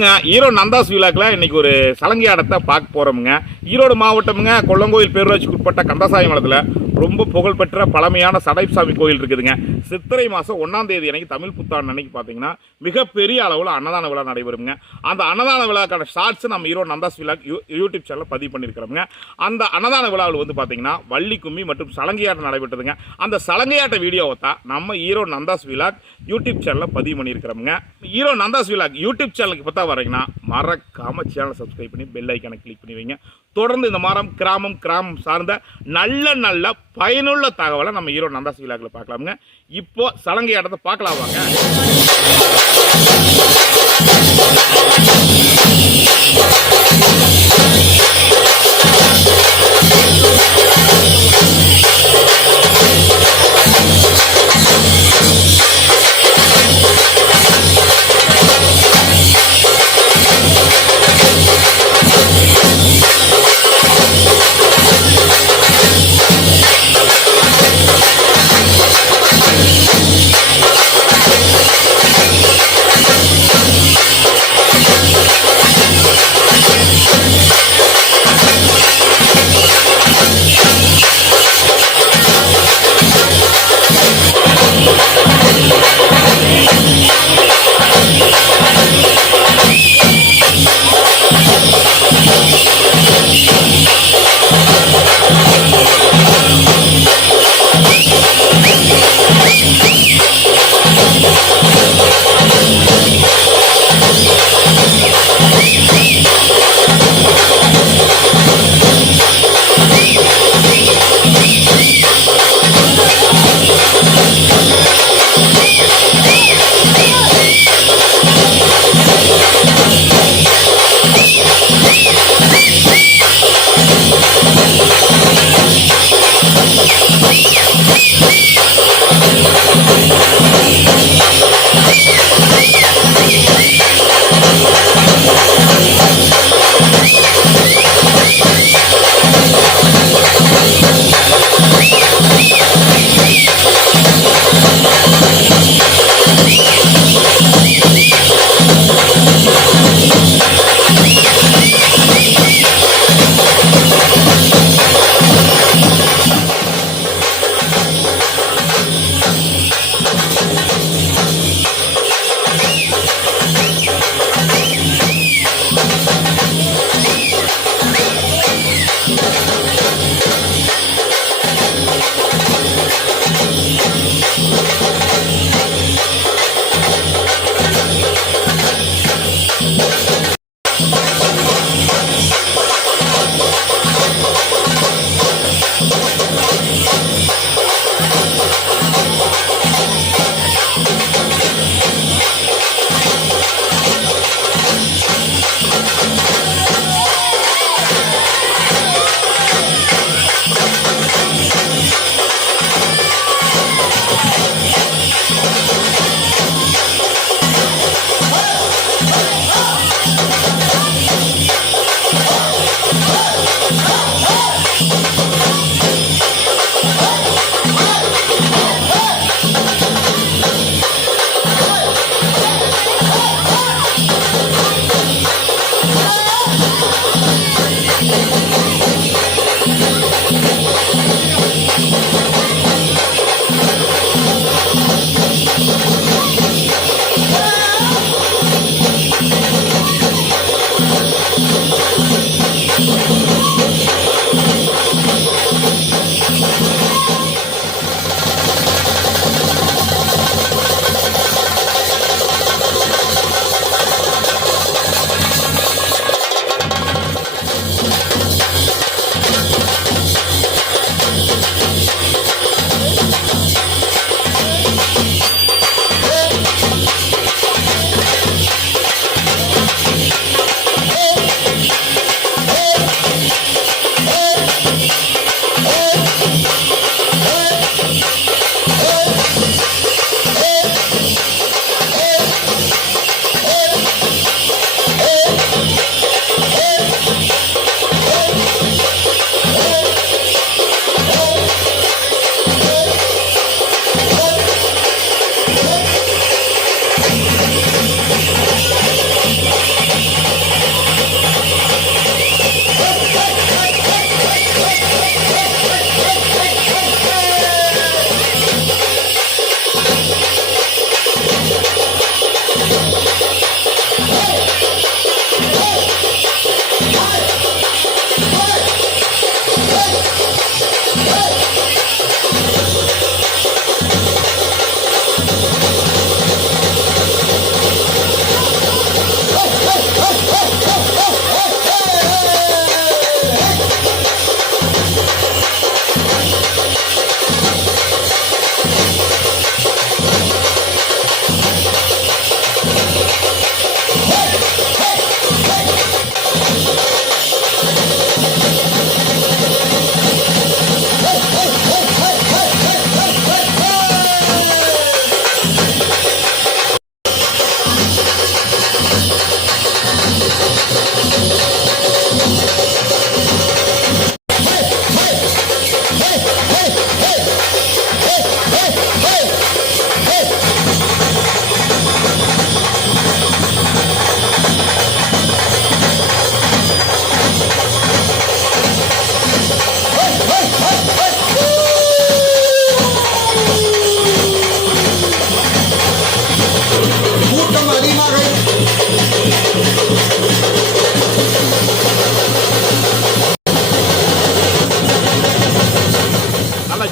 வணக்கங்க. ஈரோடு நந்தாஸ் விழாக்கில் இன்னைக்கு ஒரு சலங்கையாட்டத்தை பார்க்க போகிறோமுங்க. ஈரோடு மாவட்டமுங்க கொல்லங்கோயில் பேரூராட்சிக்கு உட்பட்ட கந்தசாமி மலத்தில் ரொம்ப புகழ்பெற்ற பழமையான சடைசாமி கோயில் இருக்குதுங்க. சித்திரை மாதம் 1ஆம் தேதி அன்னைக்கு தமிழ் புத்தாண்டு அன்னைக்கு பார்த்தீங்கன்னா மிகப்பெரிய அளவில் அன்னதான விழா நடைபெறுங்க. அந்த அன்னதான விழாக்கான ஷார்ட்ஸ் நம்ம ஈரோடு நந்தாஸ் விழா யூடியூப் சேனலில் பதிவு பண்ணியிருக்கிறோமுங்க. அந்த அன்னதான விழாவில் வந்து பார்த்தீங்கன்னா வள்ளி கும்மி மற்றும் சலங்கையாட்டம் நடைபெற்றதுங்க. அந்த சலங்கையாட்ட வீடியோவை தான் நம்ம ஈரோடு நந்தாஸ் விழா யூடியூப் சேனலில் பதிவு பண்ணியிருக்கிறோமுங்க. ஈரோடு நந்தாஸ் விழா யூடியூப் சேனலுக்கு பார்த்தா வரீங்கன்னா மறக்காம சேனலை சப்ஸ்கிரைப் பண்ணி பெல் ஐக்கானை கிளிக் பண்ணி வைங்க. தொடர்ந்து இந்த கிராமம் சார்ந்த நல்ல பயனுள்ள தகவலை நம்ம ஈரோடு நந்தாஸ் விழாக்களை பார்க்கலாமுங்க. இப்போ சலங்கையாட்டத்தை பார்க்கலாம் வாங்க.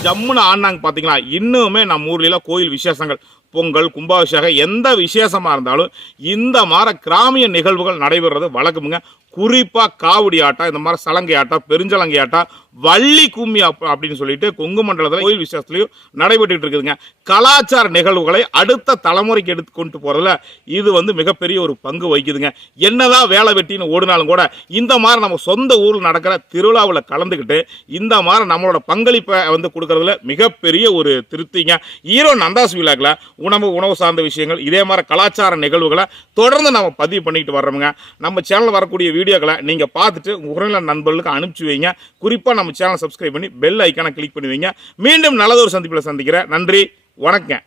ஜம்முன்னு ஆடினாங்க பார்த்தீங்களா. இன்னுமே நம்ம ஊர்ல கோயில் விசேஷங்கள், பொங்கல், கும்பாபிஷேகம் எந்த விசேஷமாக இருந்தாலும் இந்த மாதிரி கிராமிய நிகழ்வுகள் நடைபெறுறது வழக்கமுங்க. குறிப்பாக காவடி ஆட்டம், இந்த மாதிரி சலங்கை ஆட்டம், பெருஞ்சலங்கை ஆட்டம், வள்ளி கும்மி அப்படின்னு சொல்லிட்டு கொங்கு மண்டலத்தில் கோயில் விசேஷத்துலையும் நடைபெற்று இருக்குதுங்க. கலாச்சார நிகழ்வுகளை அடுத்த தலைமுறைக்கு எடுத்து கொண்டு போகிறதுல இது மிகப்பெரிய ஒரு பங்கு வகிக்குதுங்க. என்னதான் வேலை வெட்டின்னு ஓடினாலும் கூட இந்த மாதிரி நம்ம சொந்த ஊரில் நடக்கிற திருவிழாவில் கலந்துக்கிட்டு இந்த மாதிரி நம்மளோட பங்களிப்பை கொடுக்கறதுல மிகப்பெரிய ஒரு திருப்திங்க. ஈரோடு நந்தாஸ் விழாக்கில் உணவு சார்ந்த விஷயங்கள், இதே மாதிரி கலாச்சார நிகழ்வுகளை தொடர்ந்து நம்ம பதிவு பண்ணிட்டு வர்றோமுங்க. நம்ம சேனலில் வரக்கூடிய வீடியோக்களை நீங்கள் பார்த்துட்டு உறவினர் நண்பர்களுக்கு அனுப்பிச்சு வைங்க. குறிப்பாக நம்ம சேனலை சப்ஸ்கிரைப் பண்ணி பெல் ஐக்கானை கிளிக் பண்ணுவீங்க. மீண்டும் நல்லதொரு சந்திப்பில் சந்திக்கிறேன். நன்றி, வணக்கம்.